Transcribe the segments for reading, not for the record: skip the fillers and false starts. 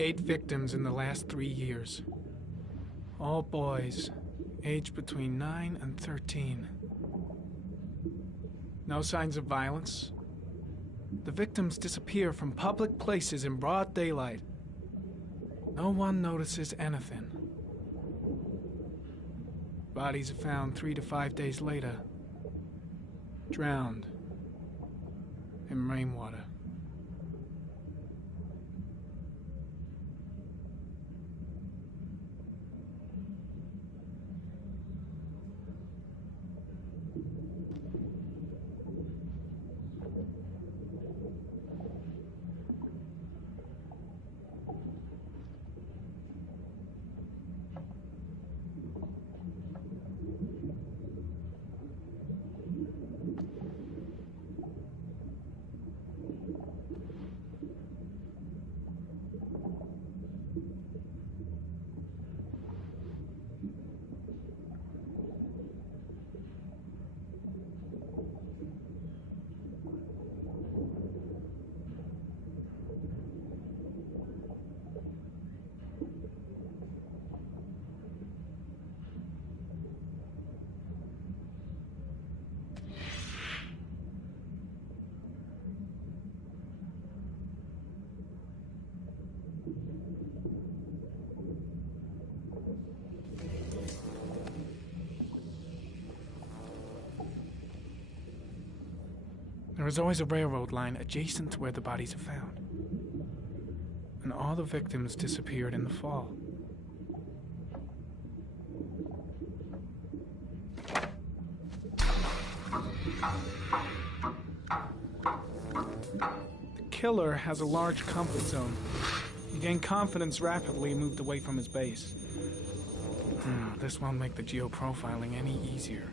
8 victims in the last 3 years. All boys, aged between 9 and 13. No signs of violence. The victims disappear from public places in broad daylight. No one notices anything. Bodies are found 3 to 5 days later, drowned in rainwater. There is always a railroad line adjacent to where the bodies are found. And all the victims disappeared in the fall. The killer has a large comfort zone. He gained confidence rapidly and moved away from his base. This won't make the geoprofiling any easier.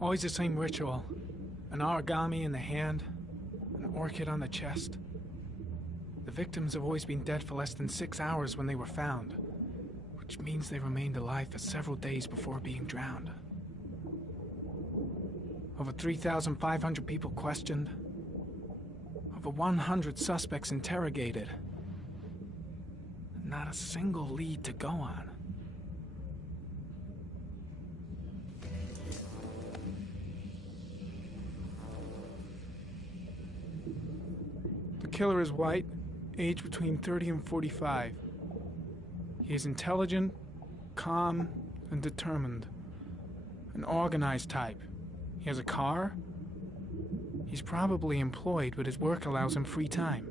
Always the same ritual. An origami in the hand, an orchid on the chest. The victims have always been dead for less than 6 hours when they were found, which means they remained alive for several days before being drowned. Over 3,500 people questioned. Over 100 suspects interrogated. Not a single lead to go on. The killer is white, aged between 30 and 45. He is intelligent, calm, and determined. An organized type. He has a car. He's probably employed, but his work allows him free time.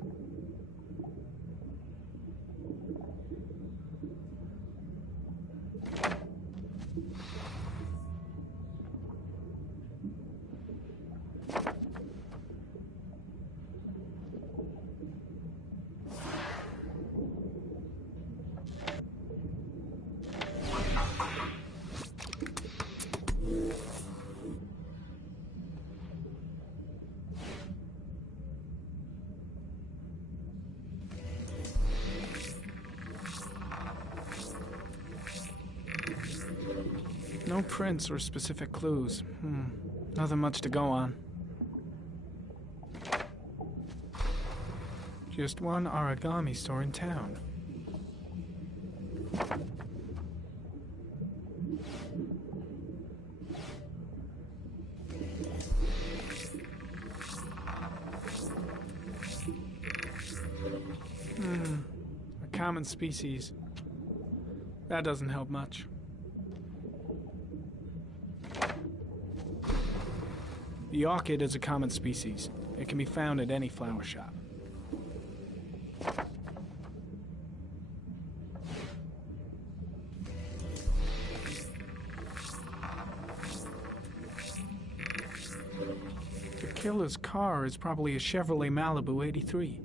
No prints or specific clues. Nothing much to go on. Just one origami store in town. A common species. That doesn't help much. The orchid is a common species. It can be found at any flower shop. The killer's car is probably a Chevrolet Malibu 83.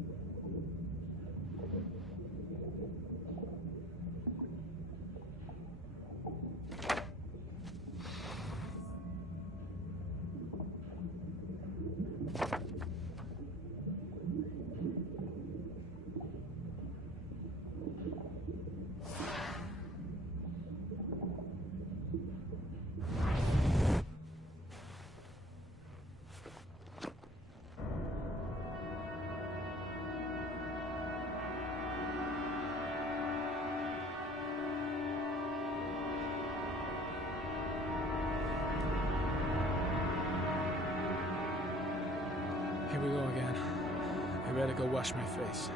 Here we go again. I better go wash my face.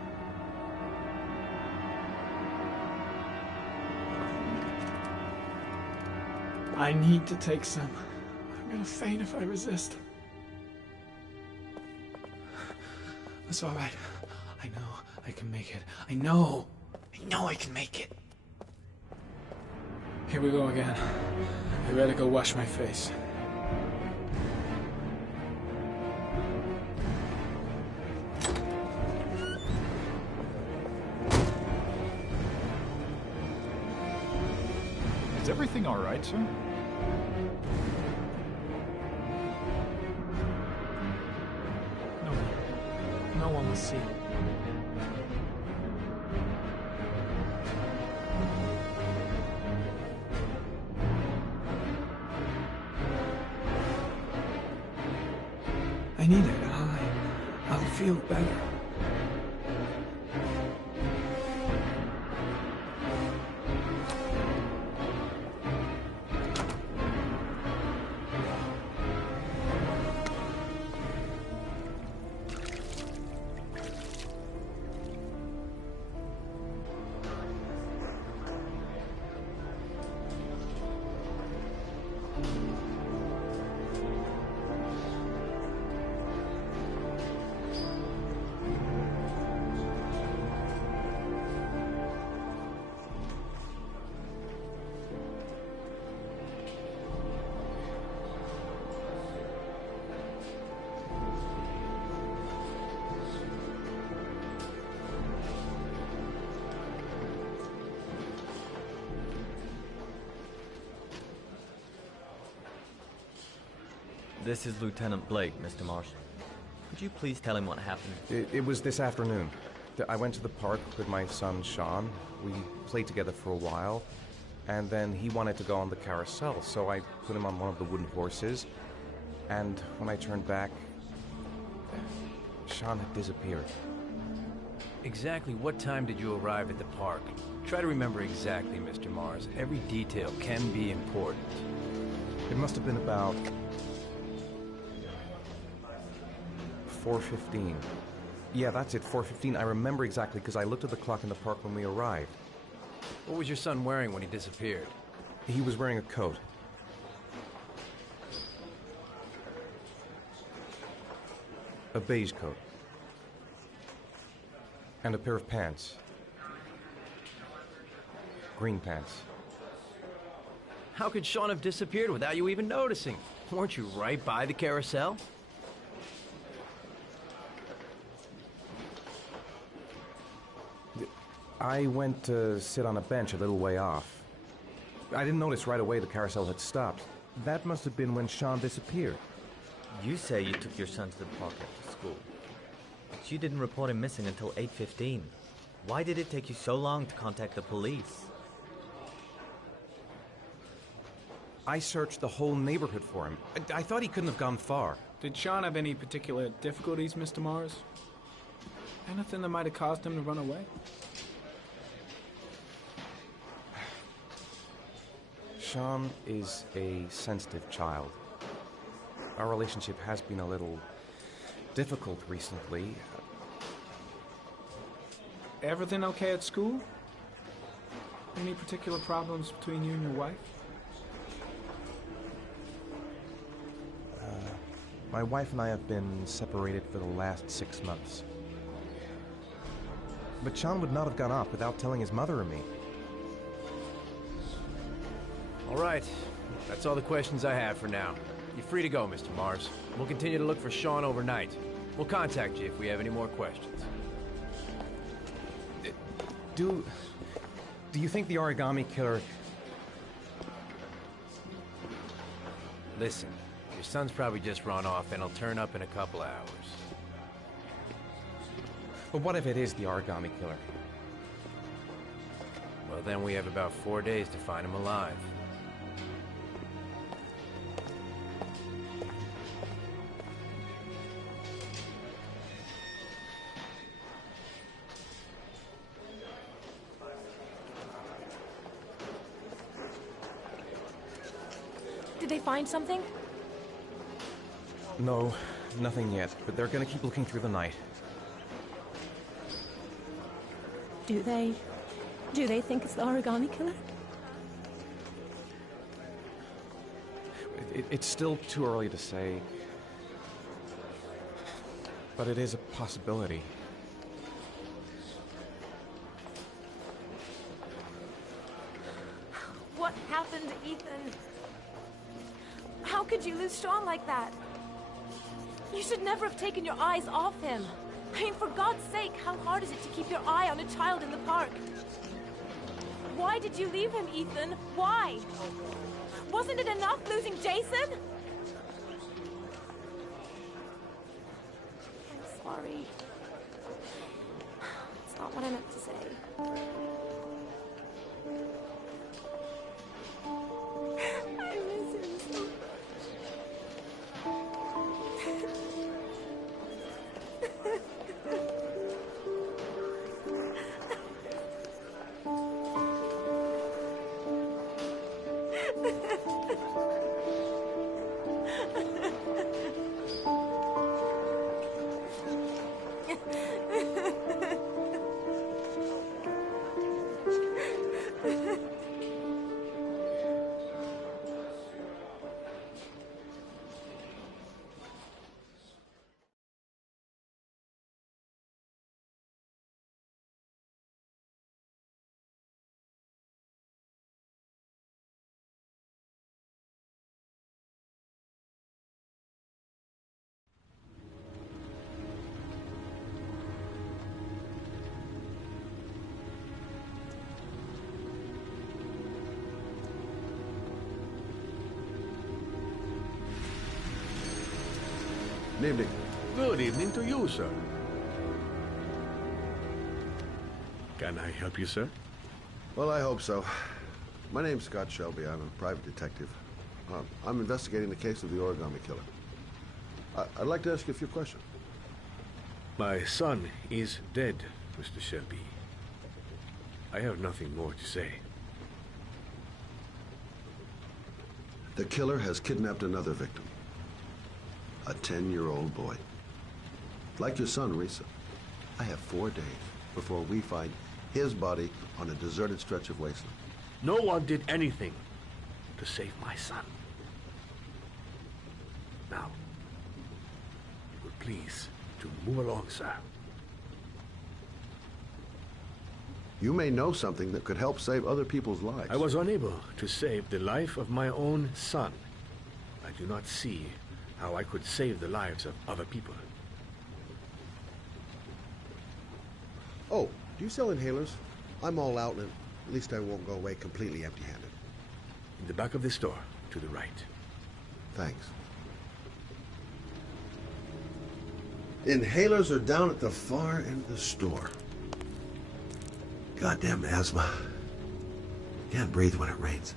I need to take some. I'm gonna faint if I resist. That's all right. I know I can make it. I know I can make it. Here we go again. I better go wash my face. Is everything all right, sir? No one will see. I need it. I'll feel better. This is Lieutenant Blake, Mr. Marshall. Could you please tell him what happened? It was this afternoon. I went to the park with my son, Sean. We played together for a while, and then he wanted to go on the carousel, so I put him on one of the wooden horses, and when I turned back, Sean had disappeared. Exactly what time did you arrive at the park? Try to remember exactly, Mr. Mars. Every detail can be important. It must have been about 4:15. Yeah, that's it, 4:15. I remember exactly because I looked at the clock in the park when we arrived. What was your son wearing when he disappeared? He was wearing a coat. A beige coat. And a pair of pants. Green pants. How could Sean have disappeared without you even noticing? Weren't you right by the carousel? I went to sit on a bench a little way off. I didn't notice right away the carousel had stopped. That must have been when Sean disappeared. You say you took your son to the park after school, but you didn't report him missing until 8:15. Why did it take you so long to contact the police? I searched the whole neighborhood for him. I thought he couldn't have gone far. Did Sean have any particular difficulties, Mr. Mars? Anything that might have caused him to run away? Sean is a sensitive child. Our relationship has been a little difficult recently. Everything okay at school? Any particular problems between you and your wife? My wife and I have been separated for the last 6 months. But Sean would not have gone off without telling his mother or me. All right. That's all the questions I have for now. You're free to go, Mr. Mars. We'll continue to look for Sean overnight. We'll contact you if we have any more questions. Do you think the origami killer... Listen, your son's probably just run off and he'll turn up in a couple hours. But what if it is the origami killer? Well, then we have about 4 days to find him alive. Did they find something? No, nothing yet, but they're gonna keep looking through the night. Do they think it's the origami killer? It's still too early to say, but it is a possibility. What happened, Ethan? How could you lose Sean like that? You should never have taken your eyes off him. I mean, for God's sake, how hard is it to keep your eye on a child in the park? Why did you leave him, Ethan? Why? Wasn't it enough losing Jason? I'm sorry. It's not what I meant to say. I miss him so much. Good evening. Good evening to you, sir. Can I help you, sir? Well, I hope so. My name's Scott Shelby. I'm a private detective. I'm investigating the case of the origami killer. I'd like to ask you a few questions. My son is dead, Mr. Shelby. I have nothing more to say. The killer has kidnapped another victim. A 10-year-old boy. Like your son, Risa. I have 4 days before we find his body on a deserted stretch of wasteland. No one did anything to save my son. Now, you would please to move along, sir. You may know something that could help save other people's lives. I was unable to save the life of my own son. I do not see how I could save the lives of other people. Oh, do you sell inhalers? I'm all out, and at least I won't go away completely empty-handed. In the back of the store, to the right. Thanks. Inhalers are down at the far end of the store. Goddamn asthma. Can't breathe when it rains.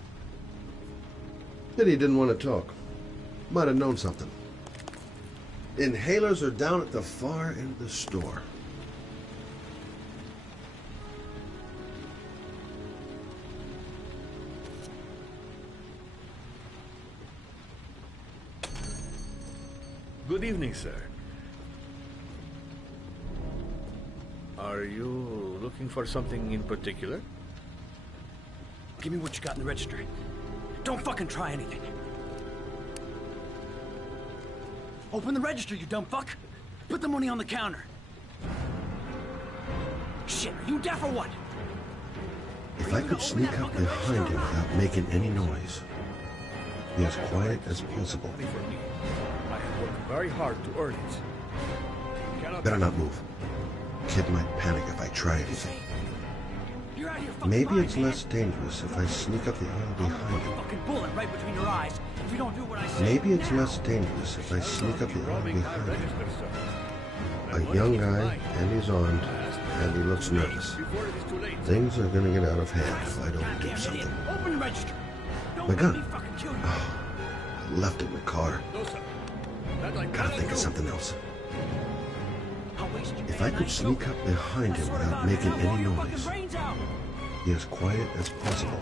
Pity he didn't want to talk. Might have known something. Inhalers are down at the far end of the store. Good evening, sir. Are you looking for something in particular? Give me what you got in the register. Don't fucking try anything. Open the register, you dumb fuck. Put the money on the counter. Shit, are you deaf or what? If I could sneak up behind him without making any noise, Be as quiet as possible. Money for me. I have worked very hard to earn it. You cannot Better not move. Kid might panic if I try anything. You're out of your fucking Maybe mind, it's man. less dangerous if I sneak up the aisle behind him. Fucking bullet right between your eyes. If you don't do what I say. Maybe it's less dangerous if I sneak up the aisle robbing high behind him. register, sir. A young guy, and he's armed, and he looks nervous. Before it is too late. Things are gonna get out of hand if I don't do Goddamn something. idiot. Open the register. Don't My let gun. me fucking kill you. I left it in the car. No, sir. That I Gotta cannot think of do. something else. I'll waste you If I could sneak up behind him without making any noise, brains out. be as quiet as possible.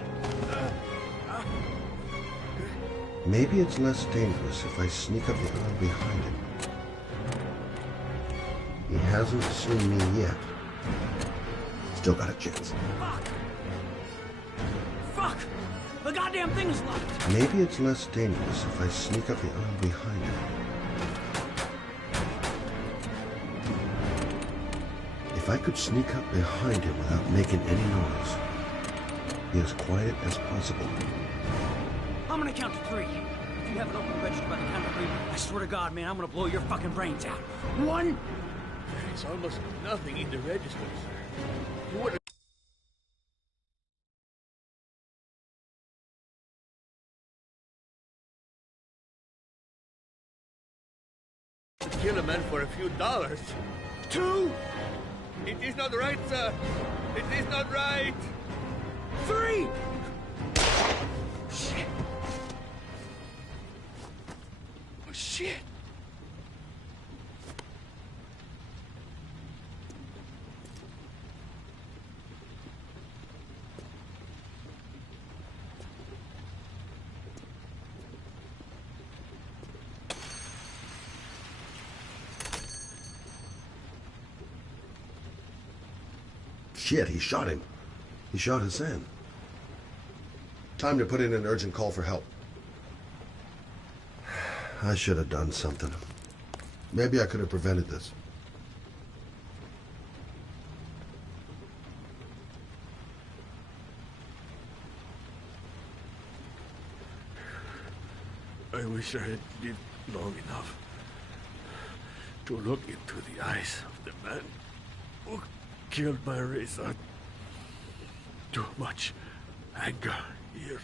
Maybe it's less dangerous if I sneak up the aisle behind him. He hasn't seen me yet. Still got a chance. Fuck! The goddamn thing is locked. Maybe it's less dangerous if I sneak up the aisle behind him. If I could sneak up behind him without making any noise, be as quiet as possible. I'm gonna count to 3. If you haven't opened the register by the count of 3, I swear to God, man, I'm gonna blow your fucking brains out. 1. It's almost nothing in the register, sir. You would kill a man for a few dollars. 2. It is not right, sir. It is not right. 3. Shit. Oh, shit. Shit, he shot him. He shot Hassan. Time to put in an urgent call for help. I should have done something. Maybe I could have prevented this. I wish I had lived long enough to look into the eyes of the man who killed my Reza. Too much anger here.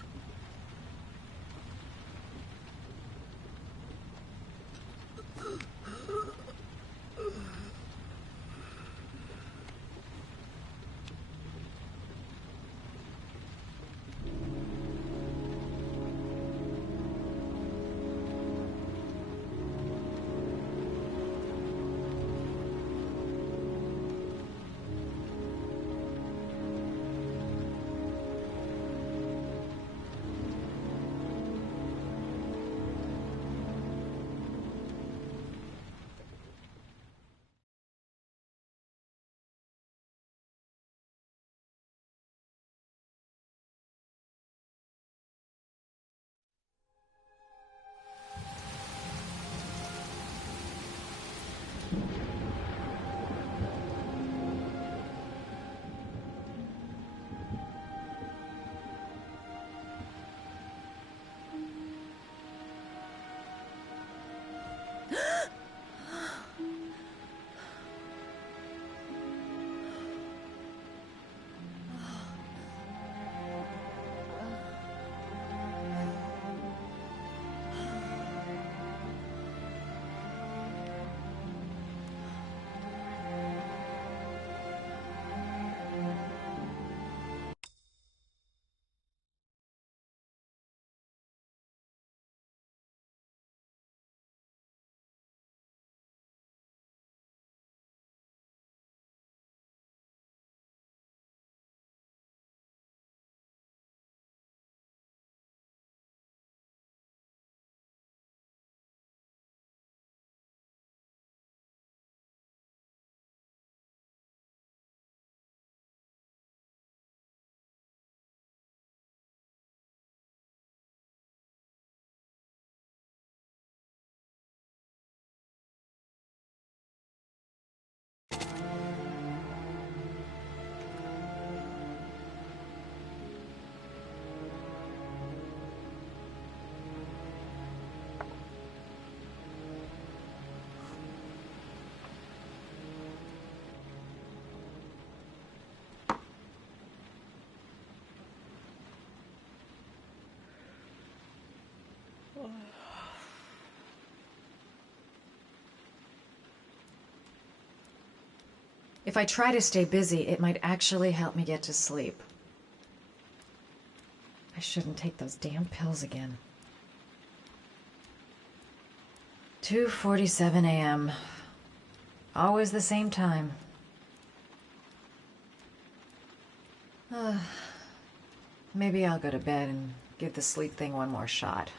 If I try to stay busy, it might actually help me get to sleep. I shouldn't take those damn pills again. 2:47 a.m. Always the same time. Maybe I'll go to bed and give the sleep thing one more shot.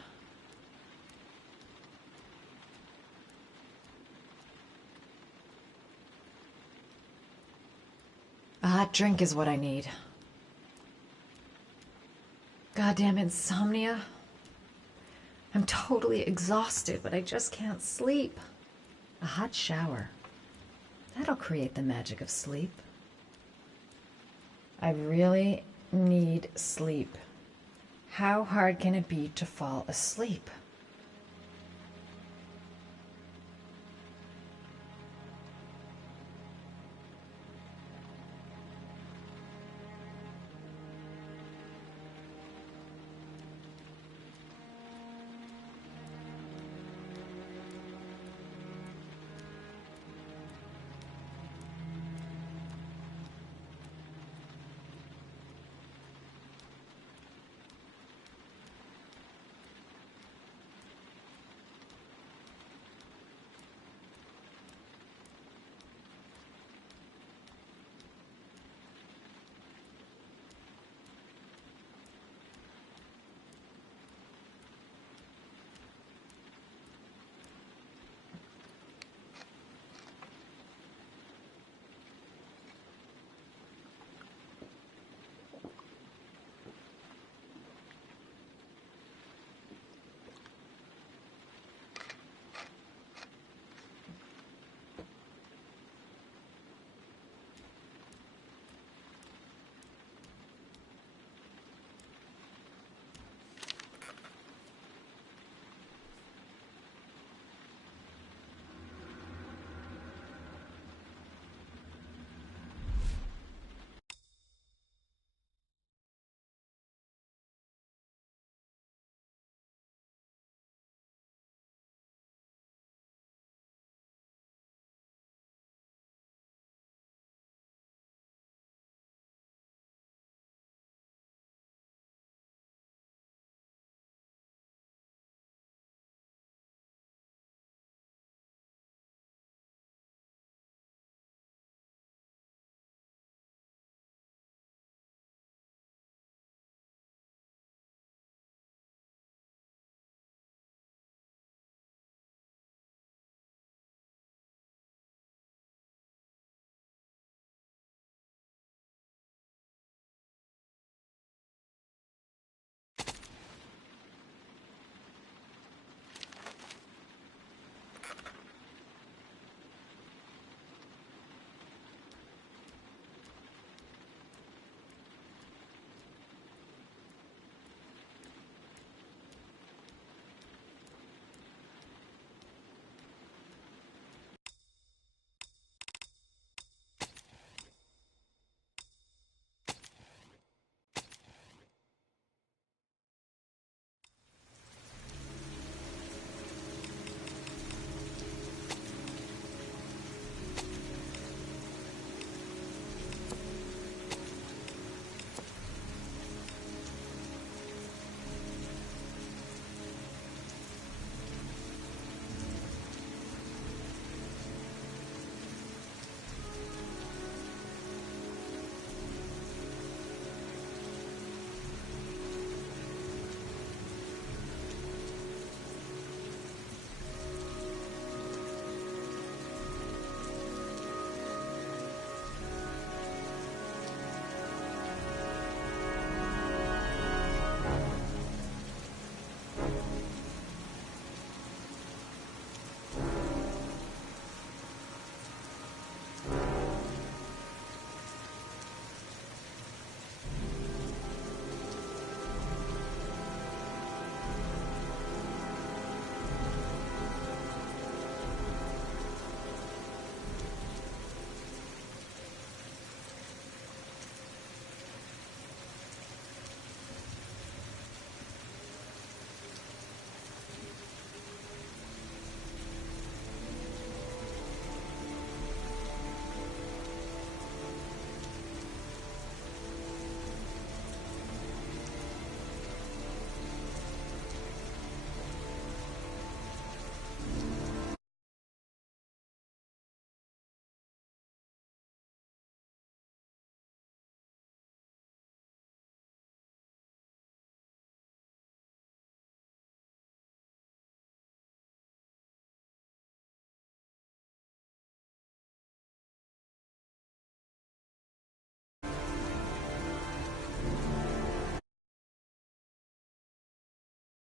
A hot drink is what I need. Goddamn insomnia. I'm totally exhausted, but I just can't sleep. A hot shower. That'll create the magic of sleep. I really need sleep. How hard can it be to fall asleep?